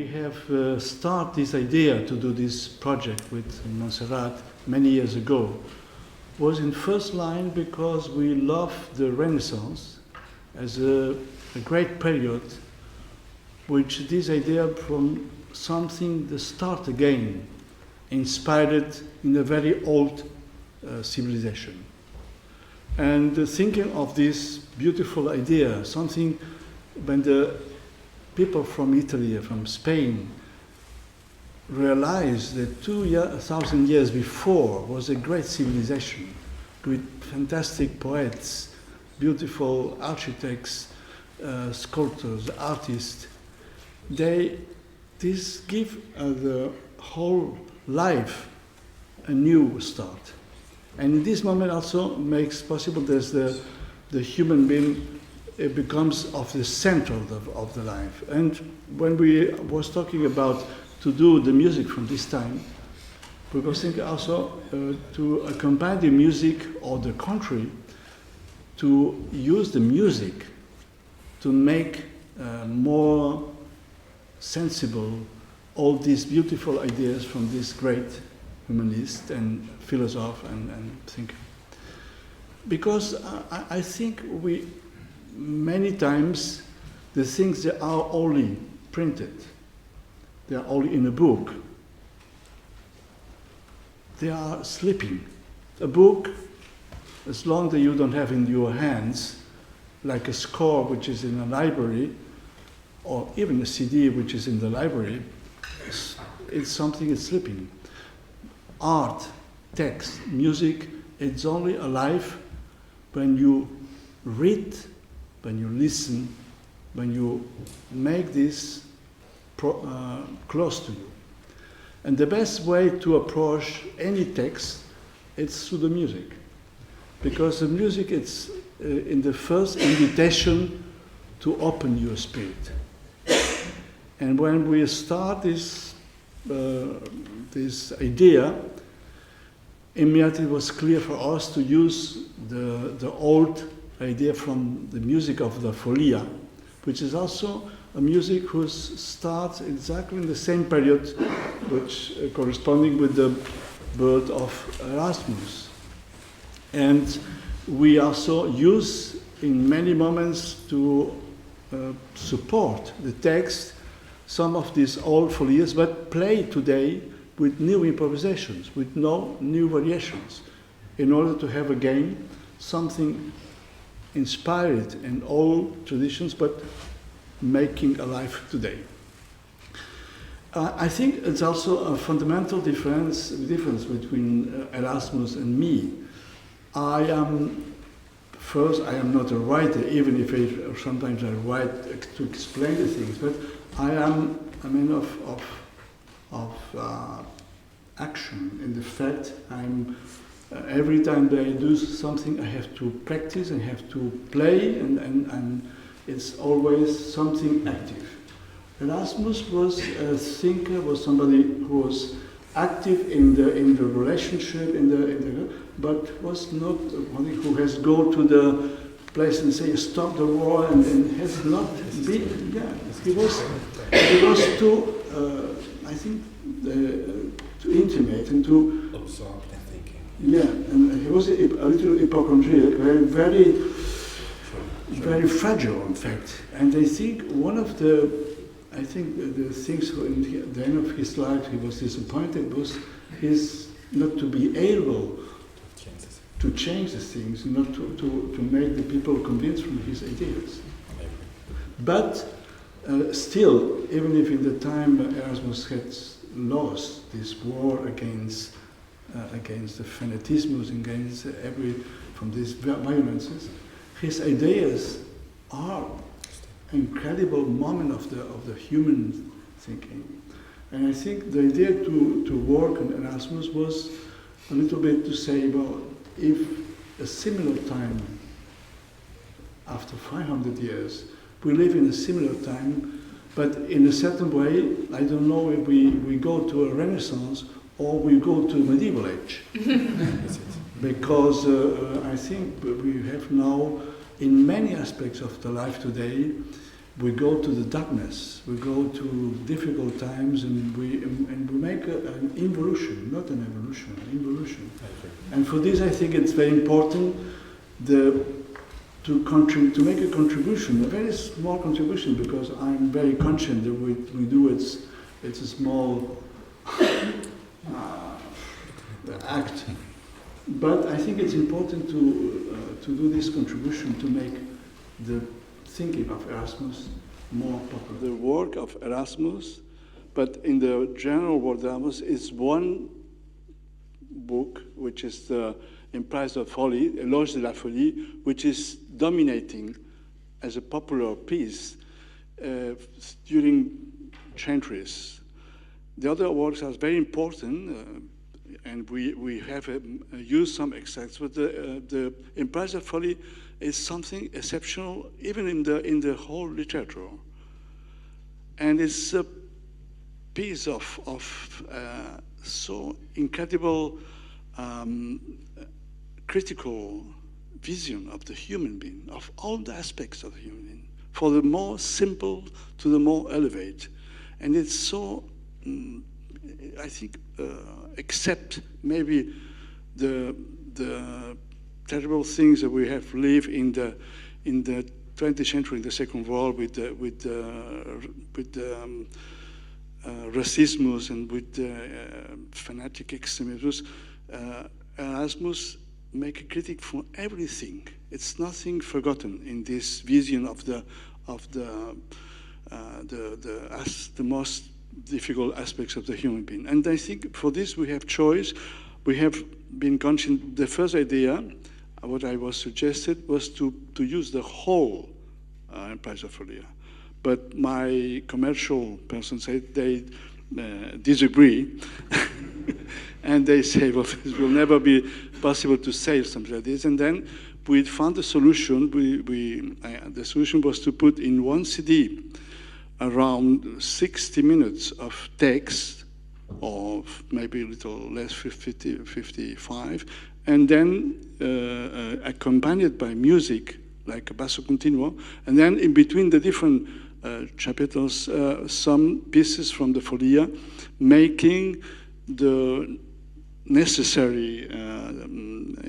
we have started this idea to do this project with Montserrat many years ago was in first line because we love the Renaissance as a great period, which this idea from something that start again, inspired in a very old civilization. And thinking of this beautiful idea, something when the people from Italy, from Spain, realized that 2,000 years before was a great civilization with fantastic poets, beautiful architects, sculptors, artists. This gives the whole life a new start. And in this moment also makes possible that the human being becomes of the center of the life. And when we was talking about to do the music from this time, we were thinking also to accompany the music of the country, to use the music to make more sensible all these beautiful ideas from this great humanist and philosopher and thinker. Because I think we, many times, the things that are only printed, they are only in a book, they are sleeping. A book, as long as you don't have in your hands, like a score which is in a library, or even a CD which is in the library, it's something that's sleeping. Art, text, music, it's only alive when you read, when you listen, when you make this close to you. And the best way to approach any text is through the music. Because the music is in the first invitation to open your spirit. And when we start this idea, immediately it was clear for us to use the old idea from the music of the Folia, which is also a music whose starts exactly in the same period, which corresponding with the birth of Erasmus. And we also use in many moments to support the text some of these old folias, but play today with new improvisations, with no new variations, in order to have again something inspired in old traditions, but making alive today. I think it's also a fundamental difference between Erasmus and me. I am not a writer, even if sometimes I write to explain the things, but I am a man of action, in the fact I'm every time that I do something I have to practice, I have to play, and it's always something active. Erasmus was a thinker, was somebody who was active in the relationship, but was not one who has go to the place and say stop the war and has not been. Yeah, he was too. I think to intimate and to absorb the thinking. Yeah, and he was a little hypochondriac, very fragile, in fact. And I think one of the things in the end of his life he was disappointed was his not to be able to change the things, not to make the people convinced from his ideas. But still, even if in the time Erasmus had lost this war against the fanatismus, against from these violences, his ideas are incredible moment of the human thinking. And I think the idea to work on Erasmus was a little bit to say, well, if a similar time, after 500 years, we live in a similar time, but in a certain way, I don't know if we go to a Renaissance or we go to medieval age. Because I think we have now, in many aspects of the life today, we go to the darkness, we go to difficult times, and we make an involution, not an evolution, an involution. And for this, I think it's very important to make a contribution, a very small contribution, because I'm very conscious that we do it's a small act. But I think it's important to do this contribution to make the thinking of Erasmus more popular. The work of Erasmus, but in the general world, Erasmus is one book, which is the Emprise of Folly, Éloge de la Folie, which is dominating as a popular piece during centuries. The other works are very important, and we have used some extracts, but the Emprise of Folly is something exceptional, even in the whole literature. And it's a piece of so incredible critical vision of the human being, of all the aspects of the human being, for the more simple to the more elevated. And it's so, I think, except maybe the terrible things that we have lived in the 20th century, in the Second World, with racism and with fanatic extremism. Erasmus make a critic for everything. It's nothing forgotten in this vision of the most difficult aspects of the human being. And I think for this we have choice. We have been conscious. The first idea, what I was suggested, was to use the whole Emprise of Folia. But my commercial person said they disagree. And they say, well, it will never be possible to sell something like this. And then we found a solution. The solution was to put in one CD around 60 minutes of text, or maybe a little less, 55, and then accompanied by music, like a basso continuo, and then in between the different chapiters, some pieces from the Folia, making the necessary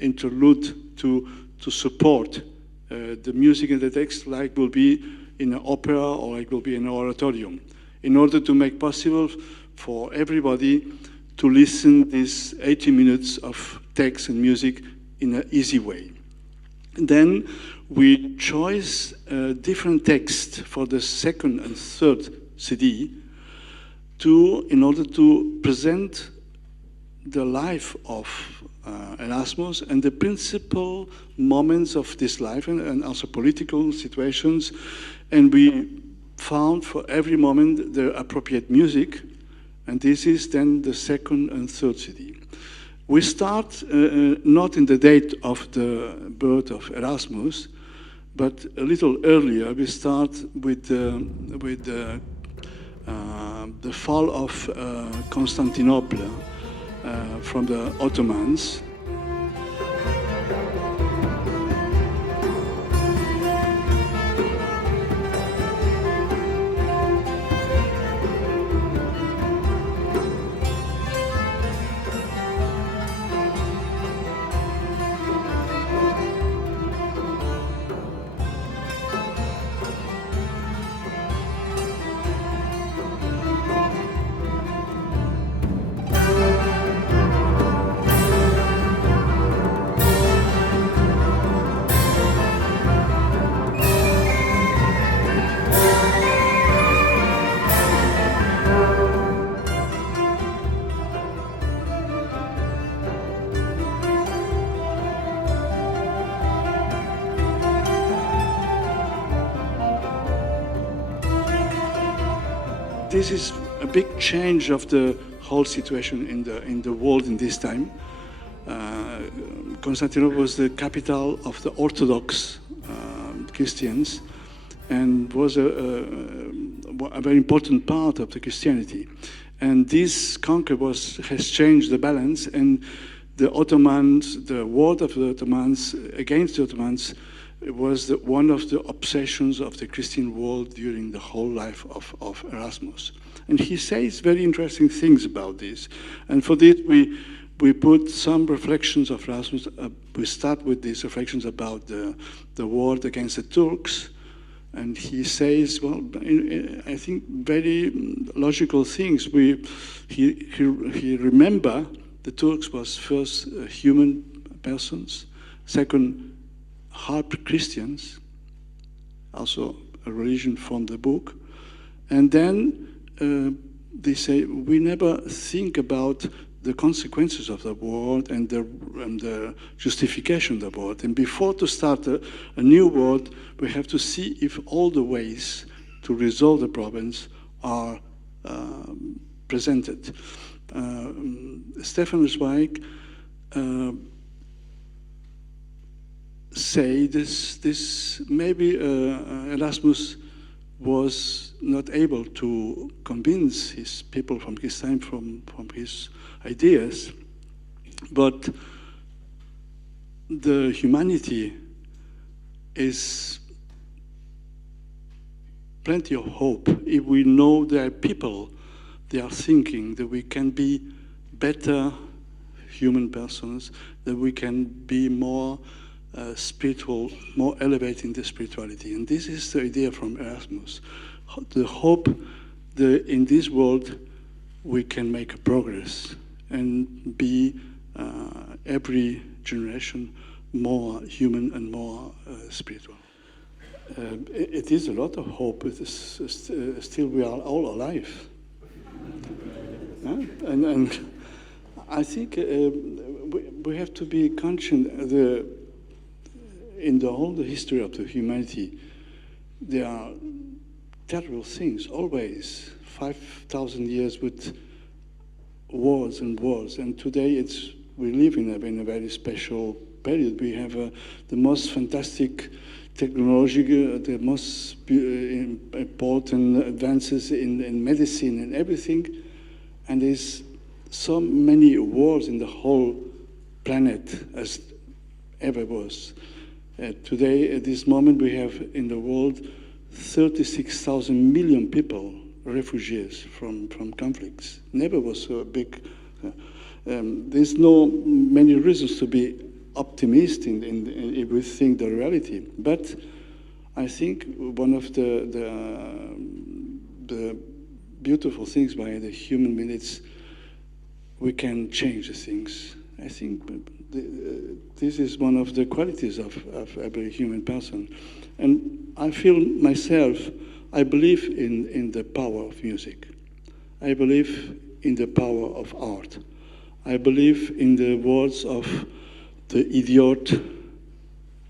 interlude to support the music and the text, like will be in an opera or like will be in an oratorium, in order to make possible for everybody to listen these 80 minutes of text and music in an easy way. And then we chose different text for the second and third CD in order to present the life of Erasmus and the principal moments of this life, and also political situations. And we found for every moment the appropriate music, and this is then the second and third CD. We start not in the date of the birth of Erasmus, but a little earlier. We start with the fall of Constantinople from the Ottomans. This is a big change of the whole situation in the world in this time. Constantinople was the capital of the Orthodox Christians, and was a very important part of the Christianity. And this conquer has changed the balance, and the Ottomans, the war of the Ottomans against the Ottomans, it was one of the obsessions of the Christian world during the whole life of Erasmus. And he says very interesting things about this. And for this, we put some reflections of Erasmus. We start with these reflections about the war against the Turks. And he says, well, I think very logical things. He remember the Turks was first human persons, second, half Christians, also a religion from the book. And then they say, we never think about the consequences of the war and the justification of the war. And before to start a new war, we have to see if all the ways to resolve the problems are presented. Stefan Zweig say this maybe Erasmus was not able to convince his people from his time from his ideas, but the humanity is plenty of hope if we know there are people, they are thinking that we can be better human persons, that we can be more spiritual, more elevating the spirituality. And this is the idea from Erasmus. The hope that in this world we can make progress and be every generation more human and more spiritual. It is a lot of hope. It is, still we are all alive. And I think we have to be conscious in the whole history of the humanity, there are terrible things, always. 5,000 years with wars and wars, and today we live in a very special period. We have the most fantastic technology, the most important advances in medicine and everything, and there's so many wars in the whole planet as ever was. Today, at this moment, we have in the world 36,000 million people, refugees from conflicts. Never was so big. There's no many reasons to be optimistic if we think the reality. But I think one of the beautiful things by the human being is we can change the things. I think this is one of the qualities of every human person. And I feel myself, I believe in the power of music. I believe in the power of art. I believe in the words of the idiot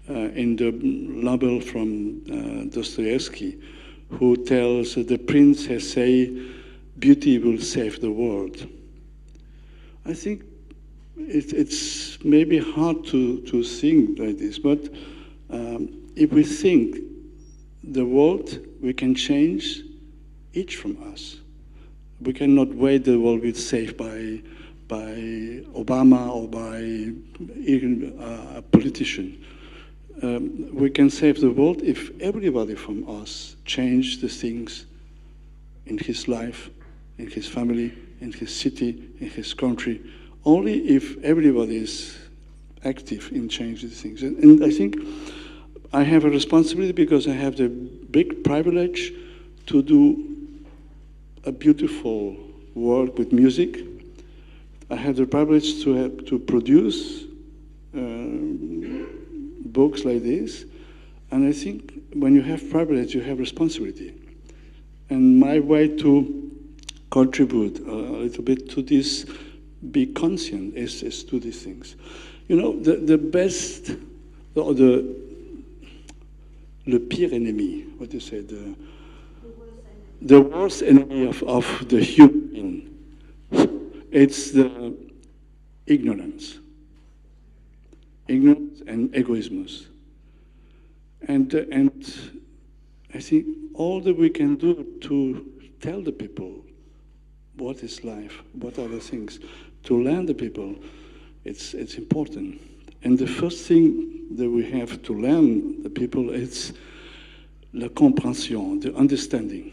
in the novel from Dostoevsky, who tells the prince has said, beauty will save the world. I think it's maybe hard to think like this, but if we think the world, we can change each from us. We cannot wait the world will be saved by Obama or by even a politician. We can save the world if everybody from us change the things in his life, in his family, in his city, in his country. Only if everybody is active in changing things. And I think I have a responsibility because I have the big privilege to do a beautiful work with music. I have the privilege to produce books like this. And I think when you have privilege, you have responsibility. And my way to contribute a little bit to this, be conscient, is to these things. You know, the best, le pire ennemi, what do you say, the worst enemy of the human, it's the ignorance and egoism. And I think all that we can do to tell the people what is life, what are the things, to learn the people, it's important. And the first thing that we have to learn, the people, is la compréhension, the understanding.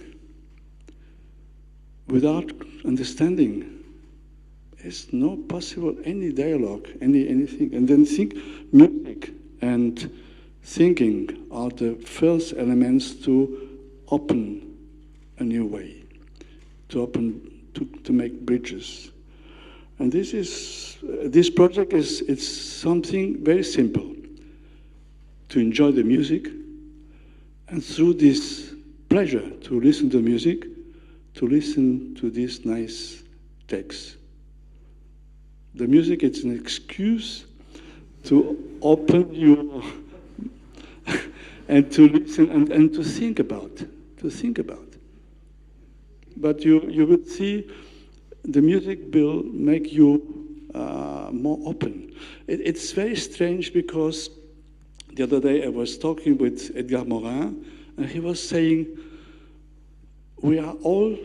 Without understanding, there's no possible any dialogue, anything. And then think music and thinking are the first elements to open a new way, to make bridges. And this project it's something very simple, to enjoy the music, and through this pleasure to listen to music, to listen to this nice text. The music is an excuse to open your and to listen and to think about. But you will see the music will make you more open. It's very strange because the other day I was talking with Edgar Morin, and he was saying, we are all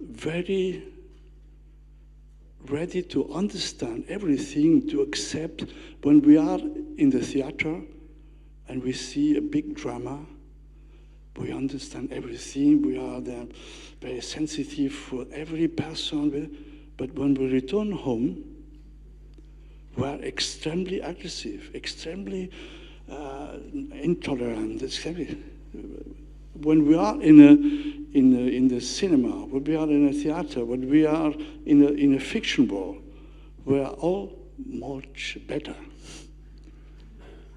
very ready to understand everything, to accept when we are in the theater and we see a big drama. We understand everything, we are very sensitive for every person, but when we return home, we are extremely aggressive, extremely intolerant. When we are in the cinema, when we are in a theater, when we are in a fiction world, we are all much better.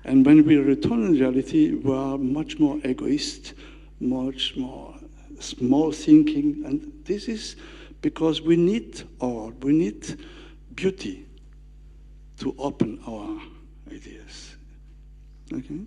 And when we return in reality, we are much more egoist, much more small thinking, and this is because we need art, we need beauty to open our ideas. Okay?